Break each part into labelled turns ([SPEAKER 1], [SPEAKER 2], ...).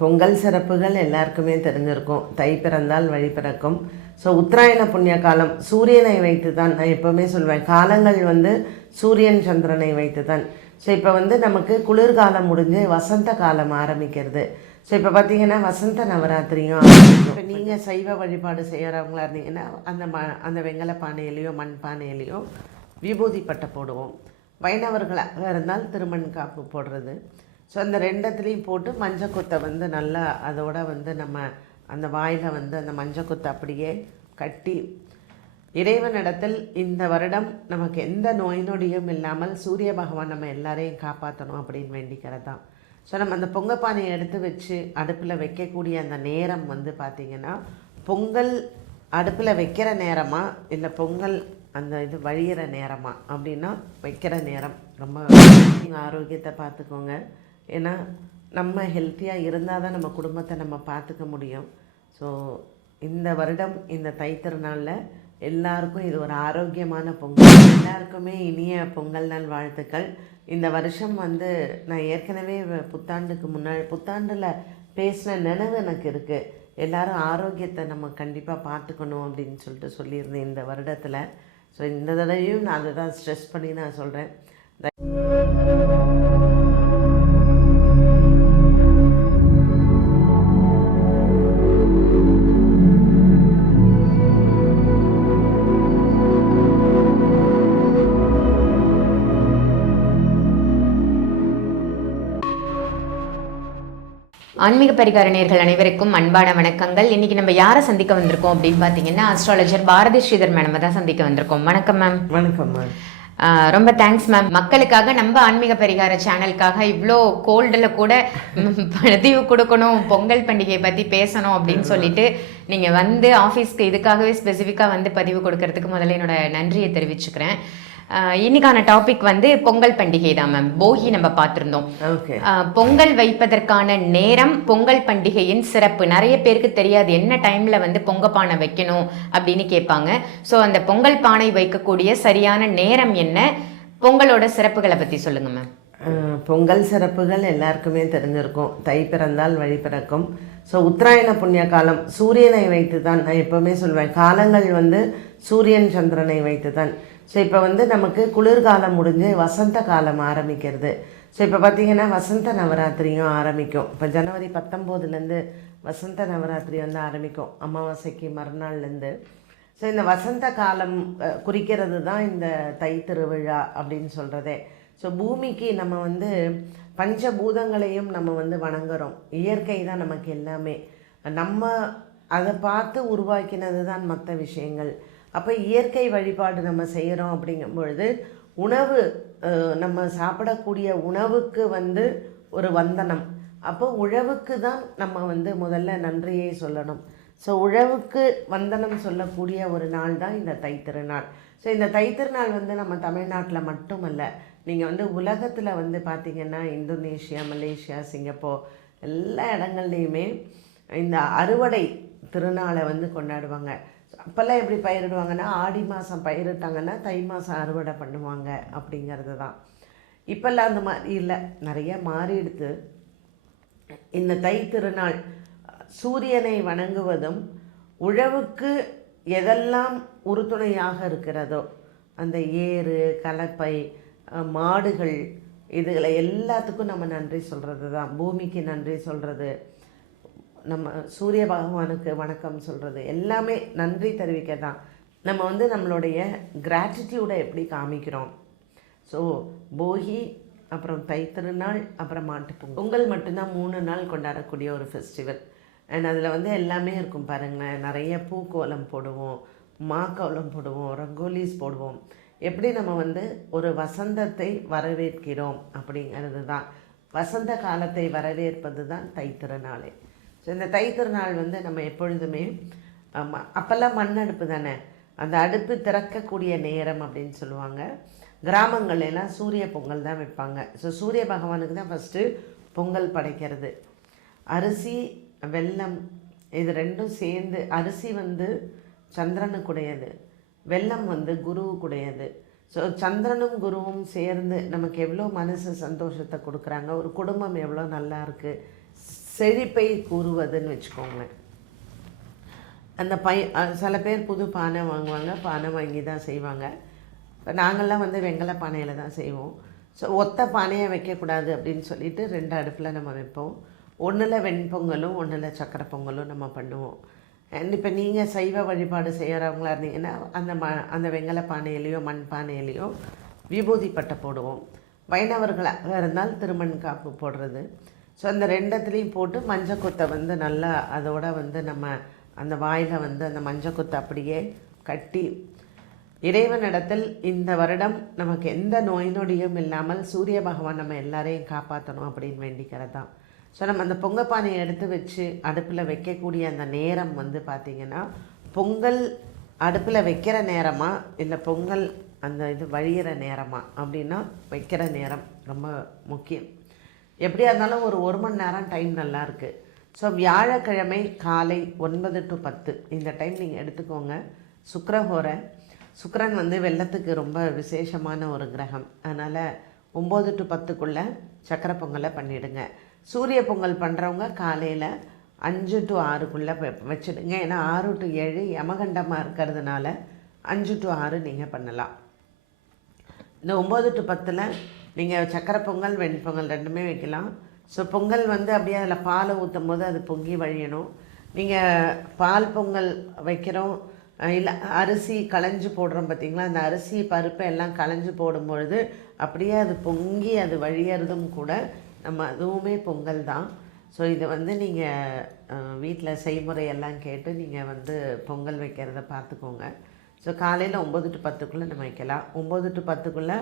[SPEAKER 1] பொங்கல் சிறப்புகள் எல்லாருக்குமே தெரிஞ்சிருக்கும். தை பிறந்தால் வழி பிறக்கும். ஸோ உத்தராயண புண்ணிய காலம் சூரியனை வைத்து தான் நான் எப்போவுமே சொல்வேன். காலங்கள் வந்து சூரியன் சந்திரனை வைத்து தான் ஸோ இப்போ வந்து நமக்கு குளிர்காலம் முடிஞ்சு வசந்த காலம் ஆரம்பிக்கிறது. ஸோ இப்போ பார்த்தீங்கன்னா வசந்த நவராத்திரியும் இப்போ நீங்கள் சைவ வழிபாடு செய்கிறவங்களா இருந்தீங்கன்னா அந்த ம அந்த வெங்கல பானையிலையோ மண் பானையிலையோ விபூதி பட்டை போடுவோம். வைணவர்களாக இருந்தால் திருமண் காப்பு போடுறது. ஸோ அந்த ரெண்டத்துலேயும் போட்டு மஞ்சள் கொத்தை வந்து நல்லா அதோட வந்து நம்ம அந்த வாயில் வந்து அந்த மஞ்சள் கொத்தை அப்படியே கட்டி இறைவனிடத்தில் இந்த வருடம் நமக்கு எந்த நோய் நொடியும் இல்லாமல் சூரிய பகவான் நம்ம எல்லாரையும் காப்பாற்றணும் அப்படின்னு வேண்டிக்கிறது. தான் ஸோ நம்ம அந்த பொங்கப்பானையை எடுத்து வச்சு அடுப்பில் வைக்கக்கூடிய அந்த நேரம் வந்து பார்த்திங்கன்னா பொங்கல் அடுப்பில் வைக்கிற நேரமா இல்லை பொங்கல் அந்த இது வழியிற நேரமா அப்படின்னா வைக்கிற நேரம். ரொம்ப ஆரோக்கியத்தை பார்த்துக்கோங்க. ஏன்னா நம்ம ஹெல்த்தியாக இருந்தால் தான் நம்ம குடும்பத்தை நம்ம பார்த்துக்க முடியும். ஸோ இந்த வருடம் இந்த தைத்திருநாளில் எல்லாருக்கும் இது ஒரு ஆரோக்கியமான பொங்கல். எல்லாருக்குமே இனிய பொங்கல் நாள் வாழ்த்துக்கள். இந்த வருஷம் வந்து நான் ஏற்கனவே புத்தாண்டுக்கு முன்னாடி புத்தாண்டில் பேசின நினைவு எனக்கு இருக்குது எல்லாரும் ஆரோக்கியத்தை நம்ம கண்டிப்பாக பார்த்துக்கணும் அப்படின்னு சொல்லிட்டு சொல்லியிருந்தேன் இந்த வருடத்தில். ஸோ இந்த தடவையும் நான் அதை தான் ஸ்ட்ரெஸ் பண்ணி நான் சொல்கிறேன்
[SPEAKER 2] ஆன்மீக பரிகார நேயர்கள் அனைவருக்கும் அன்பான வணக்கங்கள். இன்னைக்கு நம்ம யாரை சந்திக்க வந்திருக்கோம் அப்படின்னு பார்த்தீங்கன்னா அஸ்ட்ராலஜர் பாரதி ஸ்ரீதர் மேடம் தான் சந்திக்க வந்திருக்கோம். வணக்கம் மேம்
[SPEAKER 1] வணக்கம்மா
[SPEAKER 2] ரொம்ப தேங்க்ஸ் மேம் மக்களுக்காக நம்ம ஆன்மீக பரிகார சேனலுக்காக இவ்வளோ கோல்டில் கூட பதிவு கொடுக்கணும் பொங்கல் பண்டிகையை பற்றி பேசணும் அப்படின்னு சொல்லிட்டு நீங்கள் வந்து ஆஃபீஸ்க்கு இதுக்காகவே ஸ்பெசிஃபிக்காக வந்து பதிவு கொடுக்கறதுக்கு முதல்ல என்னோட நன்றியை தெரிவிச்சுக்கிறேன். இன்னைக்கான டாபிக் வந்து பொங்கல் பண்டிகை தான் மேம் போகி நம்ம பார்த்துருந்தோம். பொங்கல் வைப்பதற்கான நேரம் பொங்கல் பண்டிகையின் சிறப்பு. நிறைய பேருக்கு தெரியாது என்ன டைம்ல வந்து பொங்க பானை வைக்கணும் அப்படின்னு கேட்பாங்க. ஸோ அந்த பொங்கல் பானை வைக்கக்கூடிய சரியான நேரம் என்ன? பொங்கலோட சிறப்புகளை பத்தி சொல்லுங்க மேம்
[SPEAKER 1] பொங்கல் சிறப்புகள் எல்லாருக்குமே தெரிஞ்சிருக்கும். தை பிறந்தால் வழி பிறக்கும். ஸோ உத்தராயண புண்ணிய காலம் சூரியனை வைத்து தான் நான் எப்போவுமே சொல்வேன். காலங்கள் வந்து சூரியன் சந்திரனை வைத்து தான் ஸோ இப்போ வந்து நமக்கு குளிர்காலம் முடிஞ்சு வசந்த காலம் ஆரம்பிக்கிறது. ஸோ இப்போ பார்த்தீங்கன்னா வசந்த நவராத்திரியும் ஆரம்பிக்கும். இப்போ ஜனவரி பத்தொம்போதுலேருந்து வசந்த நவராத்திரி வந்து ஆரம்பிக்கும். அமாவாசைக்கு மறுநாள்லேருந்து. ஸோ இந்த வசந்த காலம் குறிக்கிறது தான் இந்த தை திருவிழா அப்படின்னு சொல்கிறதே ஸோ பூமிக்கு நம்ம வந்து பஞ்சபூதங்களையும் நம்ம வந்து வணங்குறோம். இயற்கை தான் நமக்கு எல்லாமே. நம்ம அதை பார்த்து உருவாக்கினது தான் மற்ற விஷயங்கள். அப்போ இயற்கை வழிபாடு நம்ம செய்கிறோம் அப்படிங்கும் பொழுது உணவு நம்ம சாப்பிடக்கூடிய உணவுக்கு வந்து ஒரு வந்தனம். அப்போ உழவுக்கு தான் நம்ம வந்து முதல்ல நன்றியை சொல்லணும். ஸோ உழவுக்கு வந்தனம் சொல்லக்கூடிய ஒரு நாள் தான் இந்த தைத்திருநாள். ஸோ இந்த தைத்திருநாள் வந்து நம்ம தமிழ்நாட்டில் மட்டுமல்ல நீங்கள் வந்து உலகத்தில் வந்து பார்த்திங்கன்னா இந்தோனேஷியா மலேசியா சிங்கப்பூர் எல்லா இடங்கள்லையுமே இந்த அறுவடை திருநாளை வந்து கொண்டாடுவாங்க. அப்போல்லாம் எப்படி பயிரிடுவாங்கன்னா ஆடி மாதம் பயிரிட்டாங்கன்னா தை மாதம் அறுவடை பண்ணுவாங்க அப்படிங்கிறது தான். இப்போல்லாம் அந்த மாதிரி இல்லை. நிறைய மாறிடுது. இந்த தை திருநாள் சூரியனை வணங்குவதும் உழவுக்கு எதெல்லாம் உறுதுணையாக இருக்கிறதோ அந்த ஏறு கலப்பை மாடுகள் இதுகளை எல்லாத்துக்கும் நம்ம நன்றி சொல்கிறது தான். பூமிக்கு நன்றி சொல்கிறது நம்ம சூரிய பகவானுக்கு வணக்கம் சொல்கிறது எல்லாமே நன்றி தெரிவிக்க தான் நம்ம வந்து நம்மளுடைய கிராட்டிடியூடை எப்படி காமிக்கிறோம்? ஸோ போகி அப்புறம் தை திருநாள் அப்புறம் மாட்டுப்பொங்கல் பொங்கல். மட்டும்தான் மூணு நாள் கொண்டாடக்கூடிய ஒரு ஃபெஸ்டிவல் அண்ட் அதில் வந்து எல்லாமே இருக்கும் பாருங்களேன். நிறைய பூக்கோலம் போடுவோம் மாக்கோலம் போடுவோம் ரங்கோலிஸ் போடுவோம். எப்படி நம்ம வந்து ஒரு வசந்தத்தை வரவேற்கிறோம் அப்படிங்கிறது தான் வசந்த காலத்தை வரவேற்பது தான் தைத்திருநாளே ஸோ இந்த தை திருநாள் வந்து நம்ம எப்பொழுதுமே அப்போல்லாம் மண் அடுப்பு தானே? அந்த அடுப்பு திறக்கக்கூடிய நேரம் அப்படின்னு சொல்லுவாங்க. கிராமங்கள்லாம் சூரிய பொங்கல் தான் வைப்பாங்க. ஸோ சூரிய பகவானுக்கு தான் ஃபஸ்ட்டு பொங்கல் படைக்கிறது. அரிசி வெல்லம் இது ரெண்டும் சேர்ந்து அரிசி வந்து சந்திரனுக்குடையது. வெல்லம் வந்து குருவுக்குடையது. ஸோ சந்திரனும் குருவும் சேர்ந்து நமக்கு எவ்வளோ மனசு சந்தோஷத்தை கொடுக்குறாங்க. ஒரு குடும்பம் எவ்வளோ நல்லா இருக்குது செழிப்பை கூறுவதுன்னு வச்சுக்கோங்களேன். அந்த பை சில பேர் புது பானை வாங்குவாங்க பானை வாங்கி தான் செய்வாங்க. இப்போ நாங்கள்லாம் வந்து வெங்கல பானையில் தான் செய்வோம். ஸோ ஒத்த பானையை வைக்கக்கூடாது அப்படின்னு சொல்லிட்டு ரெண்டு அடுப்பில் நம்ம வைப்போம். ஒன்றில் வெண்பொங்கலும் ஒன்றில் சக்கரை பொங்கலும் நம்ம பண்ணுவோம். அண்ட் இப்போ நீங்கள் சைவ வழிபாடு செய்கிறவங்களா இருந்தீங்கன்னா அந்த ம அந்த வெங்கல பானையிலையோ மண் பானையிலையோ விபூதி பட்டை போடுவோம். வைணவர்களாக இருந்தால் திருமண் காப்பு போடுறது. ஸோ அந்த ரெண்டத்துலேயும் போட்டு மஞ்சள் கொத்தை வந்து நல்லா அதோட வந்து நம்ம அந்த வாயில் வந்து அந்த மஞ்சள் கொத்தை அப்படியே கட்டி இறைவனிடத்தில் இந்த வருடம் நமக்கு எந்த நோய் நொடியும் இல்லாமல் சூரிய பகவான் நம்ம எல்லாரையும் காப்பாற்றணும் அப்படின்னு வேண்டிக்கிறது. தான் ஸோ நம்ம அந்த பொங்கப்பானையை எடுத்து வச்சு அடுப்பில் வைக்கக்கூடிய அந்த நேரம் வந்து பார்த்திங்கன்னா பொங்கல் அடுப்பில் வைக்கிற நேரமா இல்லை பொங்கல் அந்த இது வழியிற நேரமா அப்படின்னா வைக்கிற நேரம் ரொம்ப முக்கியம். எப்படியா இருந்தாலும் ஒரு ஒரு மணி நேரம் டைம் நல்லாயிருக்கு ஸோ வியாழக்கிழமை காலை ஒன்பது டு பத்து. இந்த டைம் நீங்கள் எடுத்துக்கோங்க. சுக்கிரஹோரை சுக்கரன் வந்து வெள்ளத்துக்கு ரொம்ப விசேஷமான ஒரு கிரகம். அதனால் ஒம்பது டு பத்துக்குள்ளே சக்கரை பொங்கலை பண்ணிவிடுங்க சூரிய பொங்கல் பண்ணுறவங்க காலையில் அஞ்சு டு ஆறுக்குள்ளே வச்சுடுங்க. ஏன்னா ஆறு டு ஏழு யமகண்டமாக இருக்கிறதுனால அஞ்சு டு ஆறு நீங்கள் பண்ணலாம். இந்த ஒம்பது டு பத்தில் நீங்கள் சக்கரை பொங்கல் வெண்பொங்கல் ரெண்டுமே வைக்கலாம். ஸோ பொங்கல் வந்து அப்படியே அதில் பாலை ஊற்றும் போது அது பொங்கி வழியணும். நீங்கள் பால் பொங்கல் வைக்கிறோம். இல்லை அரிசி களைஞ்சு போடுறோம் பார்த்தீங்களா அந்த அரிசி பருப்பு எல்லாம் களைஞ்சு போடும் பொழுது அப்படியே அது பொங்கி அது வழியறதும் கூட நம்ம அதுவுமே பொங்கல் தான். ஸோ இதை வந்து நீங்கள் வீட்டில் செய்முறையெல்லாம் கேட்டு நீங்கள் வந்து பொங்கல் வைக்கிறத பார்த்துக்கோங்க. ஸோ காலையில் ஒம்பது டு பத்துக்குள்ளே நம்ம வைக்கலாம். ஒம்பது டு பத்துக்குள்ளே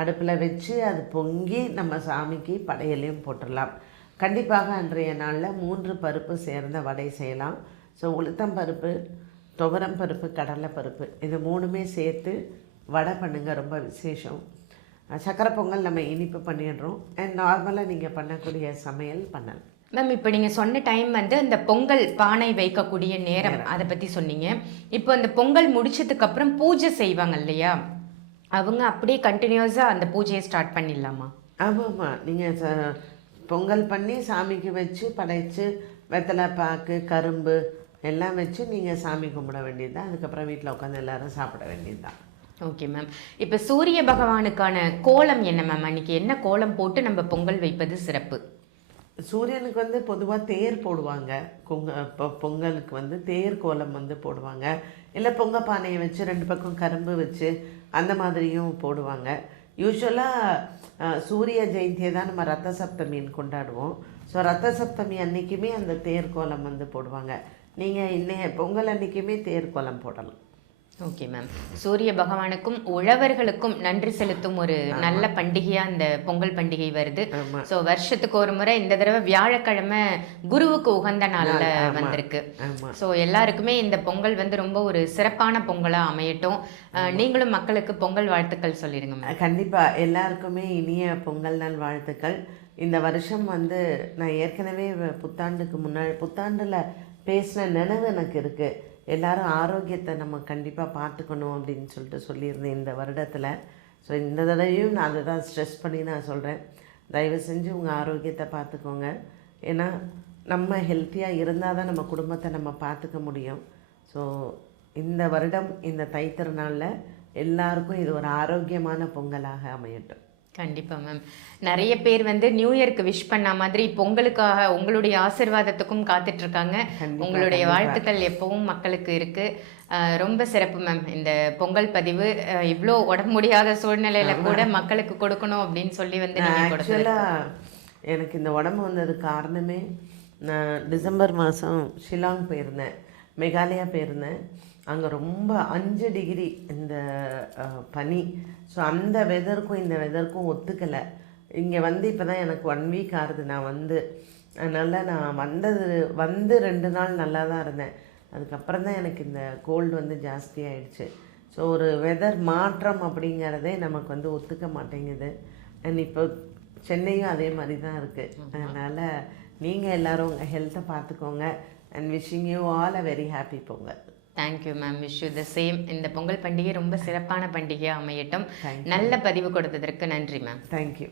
[SPEAKER 1] அடுப்பில் வச்சு அது பொங்கி நம்ம சாமிக்கு படையலையும் போட்டுடலாம். கண்டிப்பாக அன்றைய நாளில் மூன்று பருப்பு சேர்ந்த வடை செய்யலாம். ஸோ உளுத்தம் பருப்பு துவரம் பருப்பு கடலை பருப்பு இது மூணுமே சேர்த்து வடை பண்ணுங்கள் ரொம்ப விசேஷம். சக்கரை பொங்கல் நம்ம இனிப்பு பண்ணிடுறோம். அண்ட் நார்மலாக நீங்கள் பண்ணக்கூடிய சமையல் பண்ணலாம்.
[SPEAKER 2] மேம் இப்போ நீங்கள் சொன்ன டைம் வந்து அந்த பொங்கல் பானை வைக்கக்கூடிய நேரம். அதை பற்றி சொன்னீங்க. இப்போ அந்த பொங்கல் முடிச்சதுக்கு அப்புறம் பூஜை செய்வாங்க இல்லையா? அவங்க அப்படியே கண்டினியூஸாக அந்த பூஜையை ஸ்டார்ட் பண்ணிடலாமா?
[SPEAKER 1] ஆமாம்மா. நீங்கள் பொங்கல் பண்ணி சாமிக்கு வச்சு படைச்சு வெத்தலை பாக்கு கரும்பு எல்லாம் வச்சு நீங்கள் சாமி கும்பிட வேண்டியது தான் அதுக்கப்புறம் வீட்டில் உட்காந்து எல்லாரும் சாப்பிட வேண்டியது தான்
[SPEAKER 2] ஓகே மேம் இப்போ சூரிய பகவானுக்கான கோலம் என்ன மேம் அன்னைக்கு என்ன கோலம் போட்டு நம்ம பொங்கல் வைப்பது சிறப்பு?
[SPEAKER 1] சூரியனுக்கு வந்து பொதுவாக தேர் போடுவாங்க. பொங்க பொங்கலுக்கு வந்து தேர் கோலம் வந்து போடுவாங்க. இல்லை பொங்க பானையை வச்சு ரெண்டு பக்கம் கரும்பு வச்சு அந்த மாதிரியும் போடுவாங்க. யூஸ்வலாக சூரிய ஜெயந்தியை தான் நம்ம ரத்த சப்தமின்னு கொண்டாடுவோம். ஸோ ரத்த சப்தமி அன்னைக்குமே அந்த தேர் கோலம் வந்து போடுவாங்க. நீங்கள் இன்னைய பொங்கல் அன்னைக்குமே தேர் கோலம் போடலாம்.
[SPEAKER 2] ஓகே மேம் சூரிய பகவானுக்கும் உழவர்களுக்கும் நன்றி செலுத்தும் ஒரு நல்ல பண்டிகையா இந்த பொங்கல் பண்டிகை வருது. சோ வருஷத்துக்கு ஒரு முறை இந்த தடவை வியாழக்கிழமை குருவுக்கு உகந்த நாள்ல வந்திருக்கு. சோ எல்லாருக்குமே இந்த பொங்கல் வந்து ரொம்ப ஒரு சிறப்பான பொங்கலா அமையட்டும். நீங்களும் மக்களுக்கு பொங்கல் வாழ்த்துக்கள் சொல்லிடுங்க மேம்
[SPEAKER 1] கண்டிப்பாக எல்லாருக்குமே இனிய பொங்கல் நாள் வாழ்த்துக்கள். இந்த வருஷம் வந்து நான் ஏற்கனவே புத்தாண்டுக்கு முன்னாடி புத்தாண்டில் பேசின நினைவு எனக்கு இருக்குது எல்லாரும் ஆரோக்கியத்தை நம்ம கண்டிப்பாக பார்த்துக்கணும் அப்படின்னு சொல்லிட்டு சொல்லியிருந்தேன் இந்த வருடத்தில். ஸோ இந்த தடவையும் நான் அதை தான் ஸ்ட்ரெஸ் பண்ணி நான் சொல்கிறேன் தயவு செஞ்சு உங்கள் ஆரோக்கியத்தை பார்த்துக்கோங்க. ஏன்னா நம்ம ஹெல்த்தியாக இருந்தால் தான் நம்ம குடும்பத்தை நம்ம பார்த்துக்க முடியும். ஸோ இந்த வருடம் இந்த தைத்திருநாளில் எல்லாருக்கும் இது ஒரு ஆரோக்கியமான பொங்கலாக அமையட்டும்.
[SPEAKER 2] கண்டிப்பா மேம் நிறைய பேர் வந்து நியூ இயர்க்கு விஷ் பண்ண மாதிரி பொங்கலுக்காக உங்களுடைய ஆசிர்வாதத்துக்கும்
[SPEAKER 1] கண்டிப்பா,
[SPEAKER 2] உங்களுடைய. வாழ்த்துக்கள் எப்பவும் மக்களுக்கு இருக்கு. அஹ், ரொம்ப சிறப்பு மேம் இந்த பொங்கல் பதிவு இவ்ளோ உடம்பு முடியாத சூழ்நிலையில கூட மக்களுக்கு கொடுக்கணும் அப்படின்னு சொல்லி வந்து
[SPEAKER 1] எனக்கு இந்த உடம்பு வந்தது காரணமே நான் டிசம்பர் மாதம் ஷிலாங் போயிருந்தேன். மெகாலயா போயிருந்தேன். அங்கே ரொம்ப அஞ்சு டிகிரி இந்த பனி. ஸோ அந்த வெதருக்கும் இந்த வெதருக்கும் ஒத்துக்கலை. இங்கே வந்து இப்போ தான் எனக்கு ஒன் வீக் ஆகுது. நான் வந்து அதனால் நான் வந்தது வந்து ரெண்டு நாள் நல்லா தான் இருந்தேன். அதுக்கப்புறம் தான் எனக்கு இந்த கோல்டு வந்து ஜாஸ்தி ஆயிடுச்சு. ஸோ ஒரு வெதர் மாற்றம் அப்படிங்கிறதே நமக்கு வந்து ஒத்துக்க மாட்டேங்குது. அண்ட் இப்போ சென்னையும் அதே மாதிரி தான் இருக்குது அதனால் நீங்கள் எல்லாரும் உங்கள் ஹெல்த்தை பார்த்துக்கோங்க. And wishing you all a very happy Pongal
[SPEAKER 2] thank you ma'am wish you the same இந்த பொங்கல் பண்டிகை ரொம்ப சிறப்பான பண்டிகையா அமையட்டும். நல்ல பதிவு கொடுத்ததற்கு நன்றி மேம்
[SPEAKER 1] தேங்க்யூ